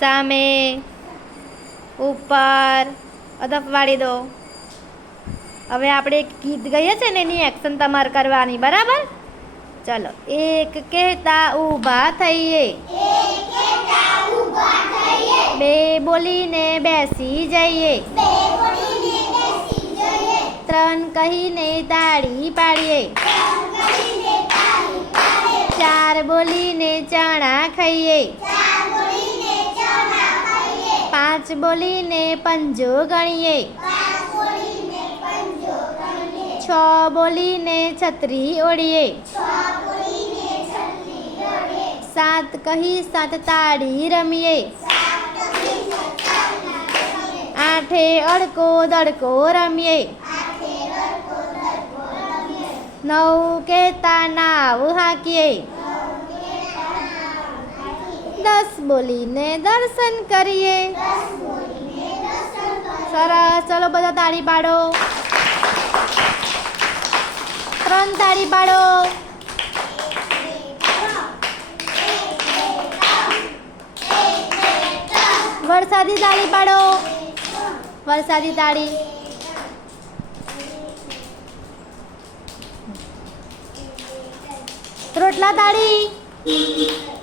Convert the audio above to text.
સામે, ઉપર, અદપ વાળી દો. હવે આપણે એક ગીત ગઈએ છે ને એની એક્શન તમારે કરવાની, બરાબર? ચલો, એક કહેતા ઊભા થઈએ, બે બોલીને બેસી જઈએ, ત્રણ કહીને તાળી પાડીએ, ચાર બોલીને ચણા ખાઈએ, પાંચ બોલીને પંજો ગણીએ, છ બોલીને છત્રી ઓળીએ, સાત કહી સાત તાળી રમીએ, આઠે અડકો દડકો રમીએ, નવ કહેતા નાવ હાંકીએ, 10 બોલીને દર્શન કરીએ. સરસ, ચલો બધા તાળી પાડો. 3 તાળી પાડો. વરસાદી તાળી પાડો. વરસાદી તાળી. રોટલા તાળી.